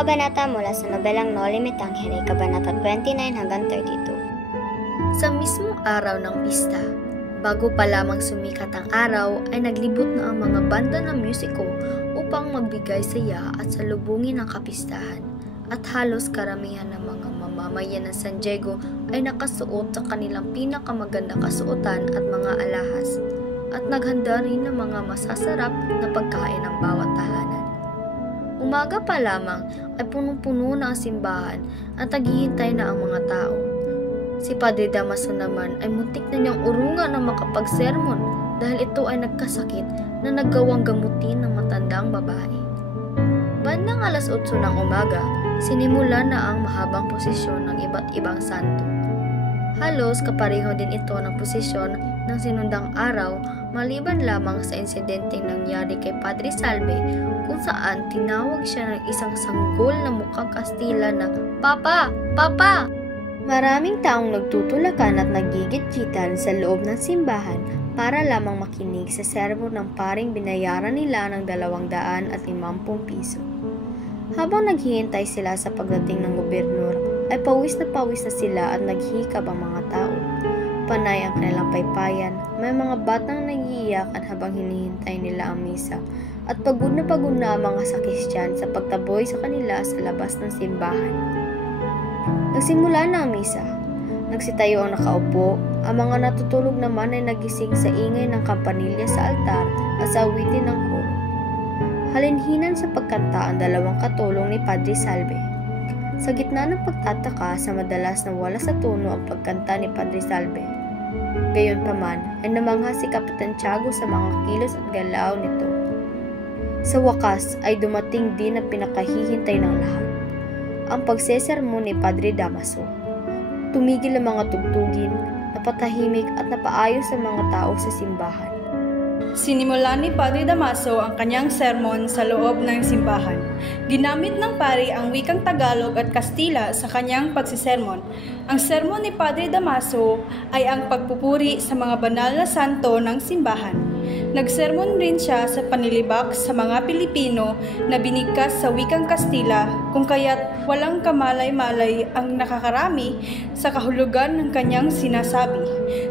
kabanata mula sa nobelang Noli Me Tangere, kabanata 29 hanggang 32. Sa mismong araw ng pista, bago pa lamang sumikat ang araw, ay naglibot na ang mga banda ng musiko upang magbigay saya at salubungin ang kapistahan. At halos karamihan ng mga mamamayan ng San Diego ay nakasuot sa kanilang pinakamagandang kasuotan at mga alahas, at naghanda rin ng mga masasarap na pagkain ng bawat tahanan. Umaga pa lamang ay punong-puno na ang simbahan at naghihintay na ang mga tao. Si Padre Damaso naman ay muntik na niyang urungan na makapagsermon dahil ito ay nagkasakit na naggawang gamutin ng matandang babae. Bandang alas 8 ng umaga, sinimulan na ang mahabang posisyon ng iba't ibang santo. Halos kapareho din ito ng posisyon ng sinundang araw maliban lamang sa insidenteng nangyari kay Padre Salve kung saan tinawag siya ng isang sanggol na mukhang Kastila na "Papa! Papa!" Maraming taong nagtutulakan at nagigit-gitan sa loob ng simbahan para lamang makinig sa sermon ng paring binayaran nila ng 250 piso. Habang naghihintay sila sa pagdating ng gobernur, ay pawis na sila at naghihikab ang mga tao. Panay ang kanilang paypayan, may mga batang nagiiyakan habang hinihintay nila ang misa, at pagod na ang mga sakrisyan sa pagtaboy sa kanila sa labas ng simbahan. Nagsimula na ang misa. Nagsitayo ang nakaupo, ang mga natutulog naman ay nagising sa ingay ng kampanilya sa altar at sa awitin ng koro. Halinhinan sa pagkanta ang dalawang katulong ni Padre Salve. Sa gitna ng pagtataka sa madalas na wala sa tono ang pagkanta ni Padre Salve. Gayunpaman ay namangha si Kapitan Tiago sa mga kilos at galaw nito. Sa wakas ay dumating din ang pinakahihintay ng lahat, ang pagsesermon ni Padre Damaso. Tumigil ang mga tugtugin, napatahimik at napaayos ang mga tao sa simbahan. Sinimulan ni Padre Damaso ang kanyang sermon sa loob ng simbahan. Ginamit ng pari ang wikang Tagalog at Kastila sa kanyang pagsisermon. Ang sermon ni Padre Damaso ay ang pagpupuri sa mga banal na santo ng simbahan. Nagsermon rin siya sa panlilibak sa mga Pilipino na binigkas sa wikang Kastila, kung kaya't walang kamalay-malay ang nakakarami sa kahulugan ng kanyang sinasabi.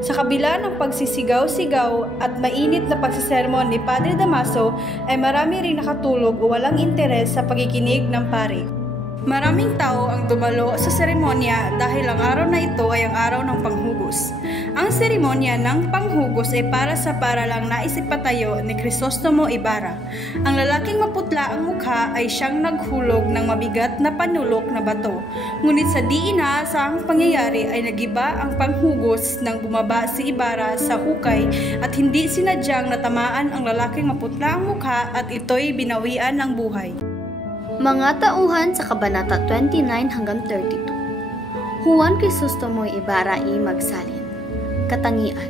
Sa kabila ng pagsisigaw-sigaw at mainit na pagsisermon ni Padre Damaso ay marami rin nakatulog o walang interes sa pakikinig ng pari. Maraming tao ang dumalo sa seremonya dahil ang araw na ito ay ang araw ng panghugos. Ang seremonya ng panghugos ay para sa paralang naisipatayo ni Crisostomo Ibarra. Ang lalaking maputla ang mukha ay siyang naghulog ng mabigat na panulok na bato. Ngunit sa di inaasahang pangyayari ay nagiba ang panghugos nang bumaba si Ibarra sa hukay at hindi sinadyang natamaan ang lalaking maputla ang mukha at ito'y binawian ng buhay. Mga tauhan sa kabanata 29 hanggang 32. Juan Crisostomo Ibarra y Magsalin. Katangian.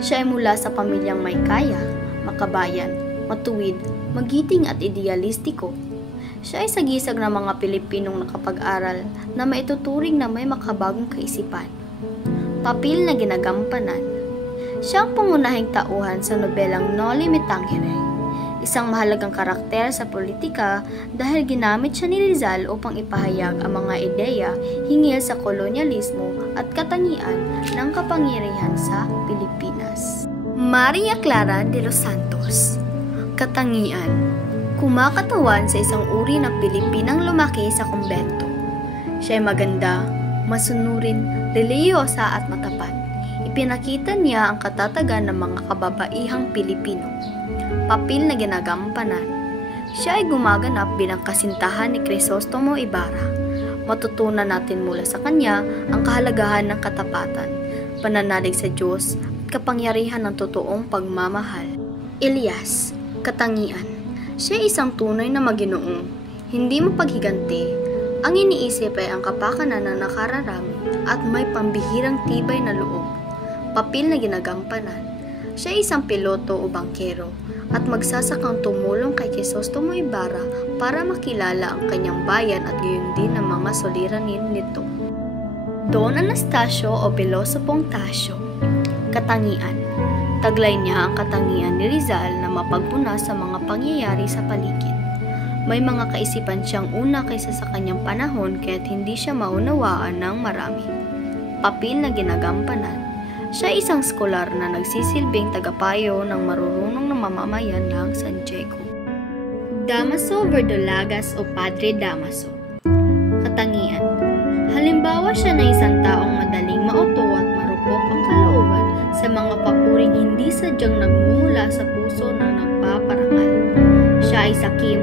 Siya ay mula sa pamilyang may kaya, makabayan, matuwid, magiting at idealistiko. Siya ay sagisag ng mga Pilipinong nakapag-aral na maituturing na may makabagong kaisipan. Papel na ginagampanan. Siya ang pangunahing tauhan sa nobelang Noli Me Tangere. Isang mahalagang karakter sa politika dahil ginamit siya ni Rizal upang ipahayag ang mga ideya hinggil sa kolonyalismo at katangian ng kapangyarihan sa Pilipinas. Maria Clara de los Santos. Katangian. Kumakatawan sa isang uri ng Pilipinang lumaki sa kumbento. Siya ay maganda, masunurin, relihiyosa at matapat. Ipinakita niya ang katatagan ng mga kababaihang Pilipino. Papel na ginagampanan. Siya ay gumaganap bilang kasintahan ni Crisostomo Ibarra. Matutunan natin mula sa kanya ang kahalagahan ng katapatan, pananalig sa Diyos at kapangyarihan ng totoong pagmamahal. Elias. Katangian. Siya ay isang tunay na Maginoong, hindi mapaghiganti. Ang iniisip ay ang kapakanan ng nakararami at may pambihirang tibay na loob. Papel na ginagampanan. Siya ay isang piloto o bangkero at magsasakang tumulong kay Crisostomo Ibarra para makilala ang kanyang bayan at gayon din ang mga suliranin nito. Don Anastasio o Pilosopong Tasio. Katangian. Taglay niya ang katangian ni Rizal na mapagpuna sa mga pangyayari sa paligid. May mga kaisipan siyang una kaysa sa kanyang panahon kaya't hindi siya maunawaan ng marami. Papel na ginagampanan. Siya ay isang skolar na nagsisilbing tagapayo ng marurunong na mamamayan ng San Diego. Damaso Verdolagas o Padre Damaso. Katangian. Halimbawa siya na isang taong madaling mauto at marupok ang kalooban sa mga papuring hindi sadyang nagmumula sa puso ng nagpaparangal. Siya ay sakim,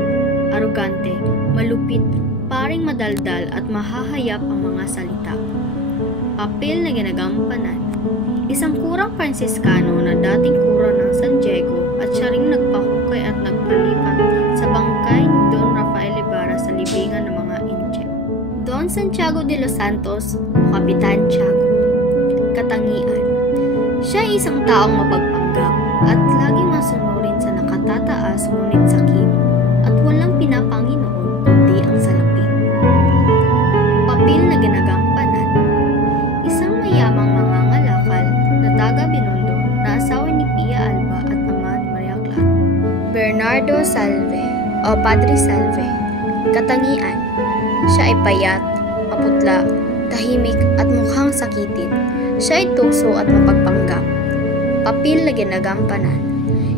arugante, malupit, paring madaldal at mahahayap ang mga salita. Papel na ginagampanan. Isang kurang Franciscano na dating kura ng San Diego at siya ring nagpahukay at nagpalipat sa bangkay ni Don Rafael Ibarra sa libingan ng mga Inche. Don Santiago de los Santos o Kapitan Tiago. Katangian. Siya ay isang taong mapagpanggap at laging masunurin sa nakatataas ngunit sakim at walang pinapanginoon kundi ang salapi. Papel na ginagampanan. Isang mayamang mangangalakal na taga-Binondo na asawa ni Pia Alba at ama ni Maria Clara. Bernardo Salve o Padre Salve. Katangian. Siya ay payat, maputla, tahimik at mukhang sakitin. Siya ay tuso at mapagpanggap. Papel na ginagampanan.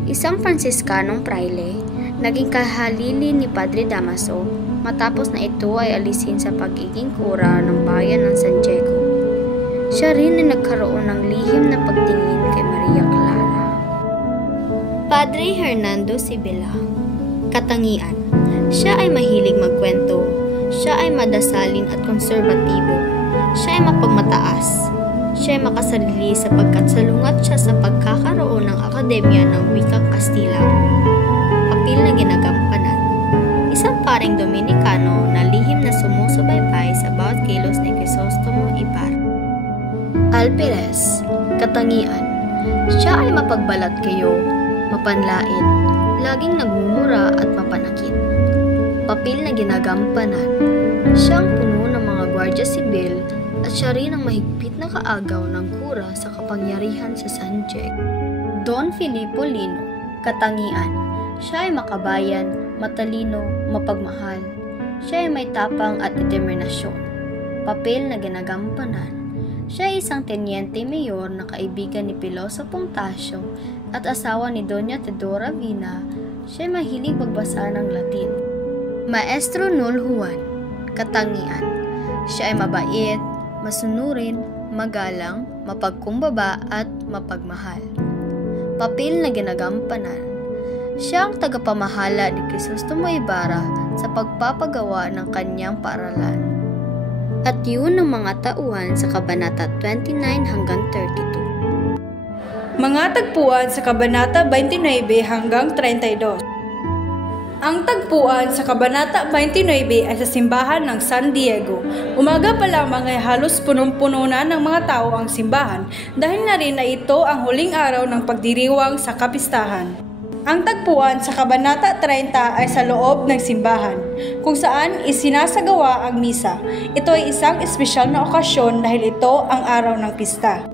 Isang Franciscanong praile, naging kahalili ni Padre Damaso matapos na ito ay alisin sa pagiging kura ng bayan ng San Diego. Siya rin ay nagkaroon ng lihim na pagtingin kay Maria Clara. Padre Hernando Sibila. Katangian. Siya ay mahilig magkwento. Siya ay madasalin at konserbatibo. Siya ay mapagmataas. Siya ay makasarili sapagkat salungat siya sa pagkakaroon ng Akademya ng Wikang Kastila. Papel na ginagampanan. Isang paring Dominikano na lihim na sumusubaybay sa bawat kilos ni Crisostomo Ibarra. Alperes. Katangian. Siya ay mapagbalat kayo, mapanlait, laging nagmumura at mapanakit. Papel na ginagampanan. Siya ang puno ng mga Guardia Sibil at siya rin ang mahigpit na kaagaw ng kura sa kapangyarihan sa San Diego. Don Filipo Lino. Katangian. Siya ay makabayan, matalino, mapagmahal. Siya ay may tapang at determinasyon. Papel na ginagampanan. Siya ay isang tenyente mayor na kaibigan ni Pilosopong Tasio at asawa ni Doña Teodora Vina. Siya ay mahilig magbasa ng Latin. Maestro Nol Juan. Katangian. Siya ay mabait, masunurin, magalang, mapagkumbaba at mapagmahal. Papel na ginagampanan. Siya ang tagapamahala ni Crisostomo Ibarra sa pagpapagawa ng kanyang paaralan. At yun ang mga tauhan sa Kabanata 29 hanggang 32. Mga tagpuan sa Kabanata 29 hanggang 32. Ang tagpuan sa Kabanata 29 ay sa simbahan ng San Diego. Umaga pa lamang ay halos punong-puno na ng mga tao ang simbahan dahil na rin na ito ang huling araw ng pagdiriwang sa kapistahan. Ang tagpuan sa Kabanata 30 ay sa loob ng simbahan, kung saan isinasagawa ang misa. Ito ay isang espesyal na okasyon dahil ito ang araw ng pista.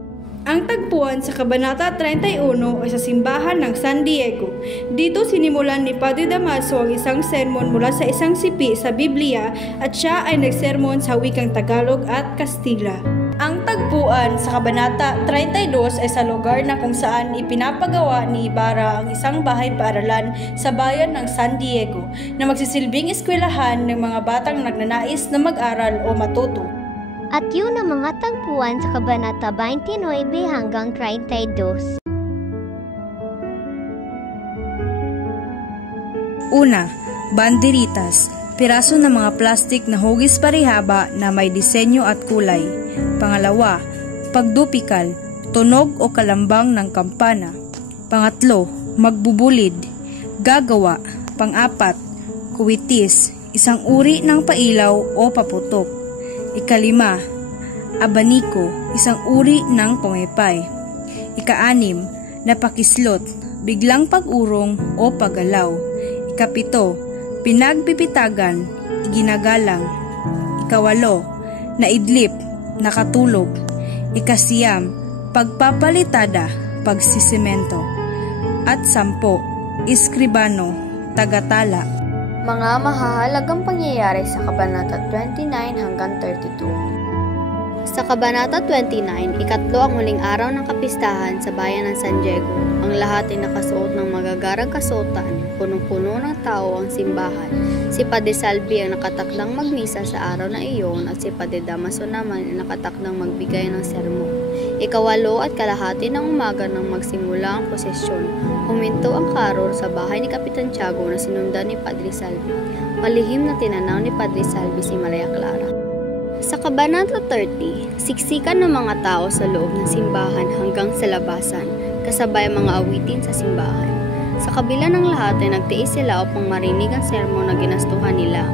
Ang tagpuan sa Kabanata 31 ay sa simbahan ng San Diego. Dito sinimulan ni Padre Damaso ang isang sermon mula sa isang sipi sa Biblia at siya ay nagsermon sa wikang Tagalog at Kastila. Ang tagpuan sa Kabanata 32 ay sa lugar na kung saan ipinapagawa ni Ibarra ang isang bahay paaralan sa bayan ng San Diego na magsisilbing eskwelahan ng mga batang nagnanais na mag-aral o matuto. At yun ang mga tagpuan sa Kabanata 29 hanggang 32. Una, banderitas, piraso ng mga plastik na hugis parihaba na may disenyo at kulay. Pangalawa, pagdupikal, tunog o kalambang ng kampana. Pangatlo, magbubulid, gagawa. Pang-apat, kuwitis, isang uri ng pailaw o paputok. Ikalima, abaniko, isang uri ng pumipay. Ika-anim, napakislot, biglang pag-urong o paggalaw. Ikapito, pinagbibitagan, ginagalang. Ikawalo, naidlip, nakatulog. Ikasiyam, pagpapalitada, pagsisemento. At 10, iskribano, tagatala. Mga mahahalagang pangyayari sa Kabanata 29 hanggang 32. Sa Kabanata 29, ikatlo ang huling araw ng kapistahan sa bayan ng San Diego. Ang lahat ay nakasuot ng magagarang kasuotan, punong-puno ng tao ang simbahan. Si Padre Salvi ang nakatakdang magmisa sa araw na iyon at si Padre Damaso naman ay nakatakdang magbigay ng sermon. Ikawalo at kalahati ng umaga nang magsimula ang prosesyon, huminto ang karor sa bahay ni Kapitan Tiago na sinundan ni Padre Salvi. Malihim na tinanaw ni Padre Salvi si Maria Clara. Sa Kabanata 30, siksikan ng mga tao sa loob ng simbahan hanggang sa labasan, kasabay mga awitin sa simbahan. Sa kabila ng lahat ay nagtiis sila upang marinig ang sermon na ginastuhan nila.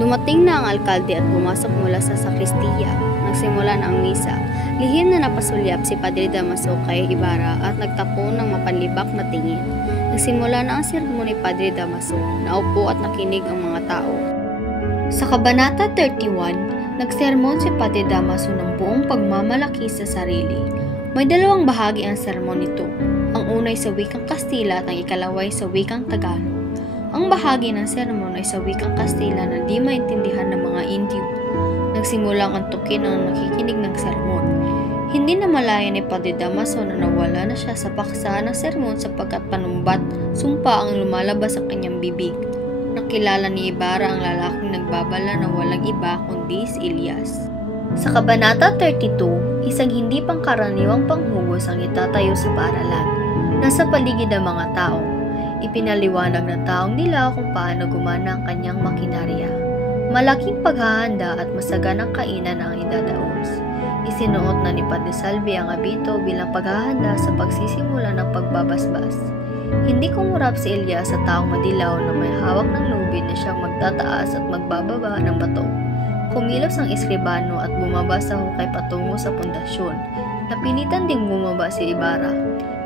Dumating na ang alkalde at pumasok mula sa sakristiya. Nagsimula na ang misa. Lihim na napasulyap si Padre Damaso kay Ibarra at nagtapo ng mapanlibak na tingin. Nagsimula na ang sermon ni Padre Damaso. Naupo at nakinig ang mga tao. Sa Kabanata 31, nagsermon si Padre Damaso ng buong pagmamalaki sa sarili. May dalawang bahagi ang sermon nito. Ang unay sa wikang Kastila at ang ikalaway sa wikang Tagalog. Ang bahagi ng sermon ay sa wikang Kastila na di maintindihan ng mga Indio. Nagsimulang antukin ang nakikinig ng sermon. Hindi na malaya ni Padre Damaso na nawala na siya sa paksa ng sermon sapagkat panumbat, sumpa ang lumalabas sa kanyang bibig. Nakilala ni Ibarra ang lalaking nagbabala na walang iba kundi si Elias. Sa Kabanata 32, isang hindi pangkaraniwang panghugos ang itatayo sa paaralan. Nasa paligid ang mga tao. Ipinaliwanag ng taong nila kung paano gumana ang kanyang makinarya. Malaking paghahanda at masaganang kainan ang idadaos. Isinuot na ni Padre Salvi ang abito bilang paghahanda sa pagsisimula ng pagbabasbas. Hindi kumurap si Elias sa taong madilaw na may hawak ng lubid na siyang magtataas at magbababa ng bato. Kumilos ang eskribano at bumaba sa hukay patungo sa pundasyon. Napilitan ding bumaba si Ibarra.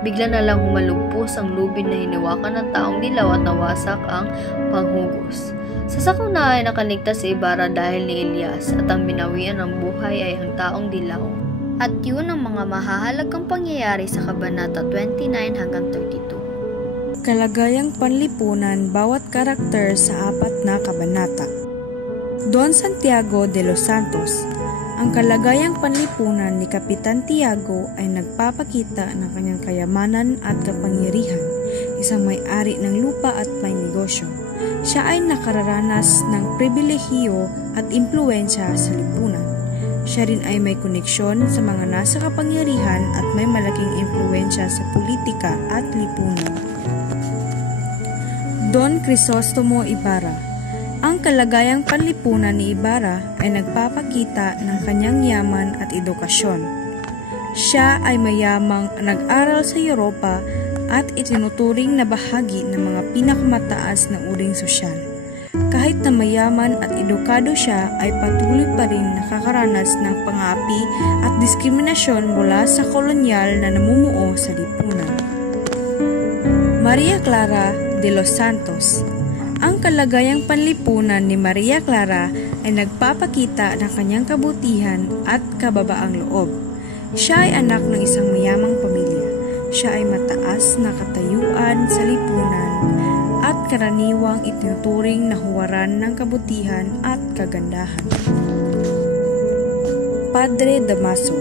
Bigla na lang humalugpos ang lubid na hinawakan ng taong dilaw at nawasak ang panghugos. Sa sakuna ay nakaligtas si Ibarra dahil ni Elias at ang binawian ng buhay ay ang taong dilaw. At yun ang mga mahahalagang pangyayari sa Kabanata 29 hanggang 32. Kalagayang panlipunan bawat karakter sa apat na kabanata. Don Santiago de los Santos. Ang kalagayang panlipunan ni Kapitan Tiago ay nagpapakita ng kanyang kayamanan at kapangyarihan, isang may-ari ng lupa at may negosyo. Siya ay nakararanas ng pribilehiyo at impluensya sa lipunan. Siya rin ay may koneksyon sa mga nasa kapangyarihan at may malaking impluensya sa politika at lipunan. Don Crisostomo Ibarra. Ang kalagayang panlipunan ni Ibarra ay nagpapakita ng kanyang yaman at edukasyon. Siya ay mayamang nag-aral sa Europa at itinuturing na bahagi ng mga pinakamataas na uring sosyal. Kahit na mayaman at edukado siya ay patuloy pa rin nakakaranas ng pang-aapi at diskriminasyon mula sa kolonyal na namumuo sa lipunan. Maria Clara de los Santos. Ang kalagayang panlipunan ni Maria Clara ay nagpapakita ng kanyang kabutihan at kababaang loob. Siya ay anak ng isang mayamang pamilya. Siya ay mataas na katayuan sa lipunan at karaniwang itinuturing na huwaran ng kabutihan at kagandahan. Padre Damaso.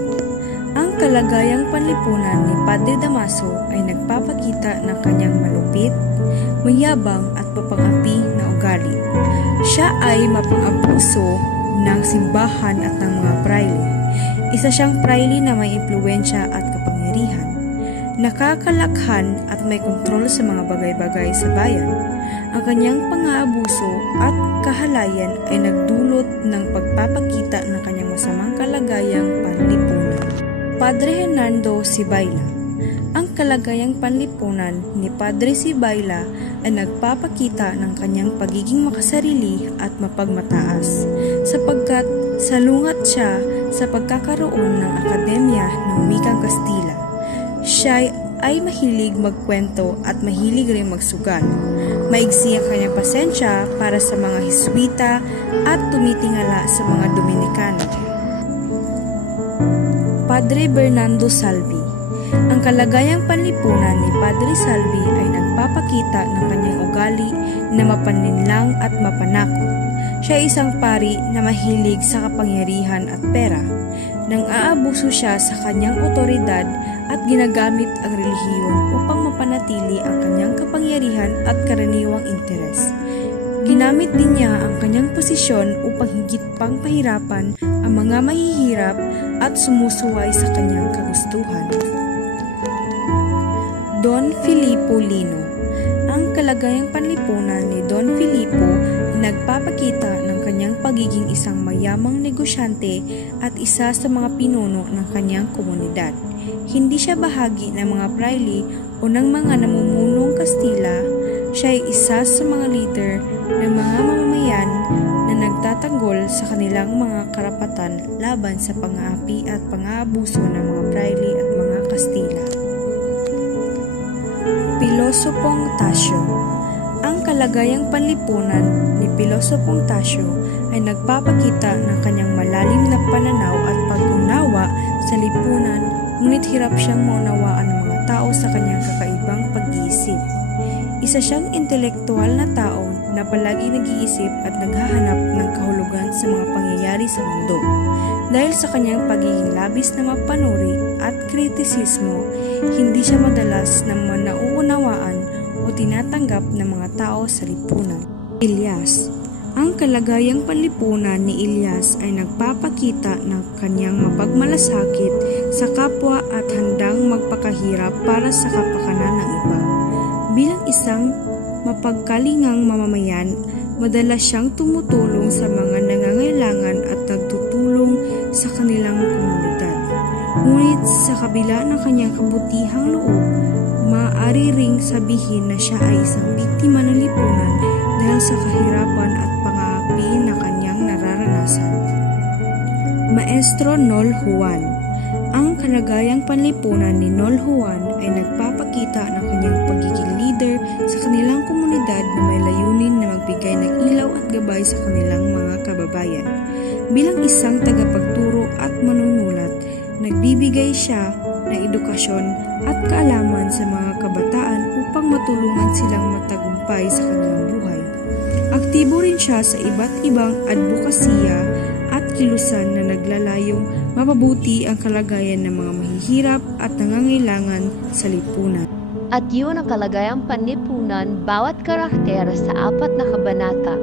Ang kalagayang panlipunan ni Padre Damaso ay nagpapakita ng kanyang malupit, mayabang at mapang-api na ugali. Siya ay mapang-abuso ng simbahan at ng mga praile. Isa siyang praile na may impluensya at kapangyarihan. Nakakalakhan at may kontrol sa mga bagay-bagay sa bayan. Ang kanyang pang-aabuso at kahalayan ay nagdulot ng pagpapakita ng kanyang masamang kalagayang panlipunan. Padre Hernando Sibayla. Ang kalagayang panlipunan ni Padre Sibayla ay nagpapakita ng kanyang pagiging makasarili at mapagmataas sapagkat salungat siya sa pagkakaroon ng Akademya ng Wikang Kastila. Siya ay mahilig magkwento at mahilig rin magsugal. Maigsi ang kanyang pasensya para sa mga Hiswita at tumitingala sa mga Dominikano. Padre Bernardo Salvi. Ang kalagayang panlipunan ni Padre Salvi ay nagpapakita ng kanyang ugali na mapaninlang at mapanakot. Siya ay isang pari na mahilig sa kapangyarihan at pera. Nang aabuso siya sa kanyang otoridad at ginagamit ang relihiyon upang mapanatili ang kanyang kapangyarihan at karaniwang interes. Ginamit din niya ang kanyang posisyon upang higit pang pahirapan ang mga mahihirap at sumusuway sa kanyang kagustuhan. Don Filipo Lino. Ang kalagayang panlipunan ni Don Filipo ay nagpapakita ng kanyang pagiging isang mayamang negosyante at isa sa mga pinuno ng kanyang komunidad. Hindi siya bahagi ng mga praile o ng mga namumunong Kastila. Siya ay isa sa mga leader ng mga mamamayan na nagtatanggol sa kanilang mga karapatan laban sa pang-aapi at pang-aabuso ng mga praile at mga Kastila. Pilosopong Tasio. Ang kalagayang panlipunan ni Pilosopong Tasio ay nagpapakita ng kanyang malalim na pananaw at pag-unawa sa lipunan, ngunit hirap siyang maunawaan ng mga tao sa kanyang kakaibang pag-iisip. Isa siyang intelektual na tao na palagi nag-iisip at naghahanap ng kahulugan sa mga pangyayari sa mundo. Dahil sa kanyang pagiging labis na mapanuri at kritisismo, hindi siya madalas na nauunawaan o tinatanggap ng mga tao sa lipunan. Elias. Ang kalagayang panlipunan ni Elias ay nagpapakita ng kanyang mapagmalasakit sa kapwa at handang magpakahirap para sa kapakanan ng iba. Bilang isang mapagkalingang mamamayan, madalas siyang tumutulong sa mga nangangailangan at nagtutulong sa kanilang komunidad. Ngunit sa kabila ng kanyang kabutihang loob, maaari ring sabihin na siya ay isang biktima ng lipunan dahil sa kahirapan at pang-aapi na kanyang nararanasan. Maestro Nol Juan. Ang kalagayang panlipunan ni Nol Juan ay nagpapakita ng kanyang pagiging leader sa kanilang komunidad na may layunin na magbigay ng ilaw at gabay sa kanilang mga kababayan. Bilang isang tagapagturo at manunulat, nagbibigay siya ng edukasyon at kaalaman sa mga kabataan upang matulungan silang matagumpay sa kanilang buhay. Aktibo rin siya sa iba't ibang advokasya at kilusan na naglalayong mapabuti ang kalagayan ng mga mahihirap at nangangailangan sa lipunan. At yun ang kalagayang panlipunan bawat karakter sa 4 na kabanata.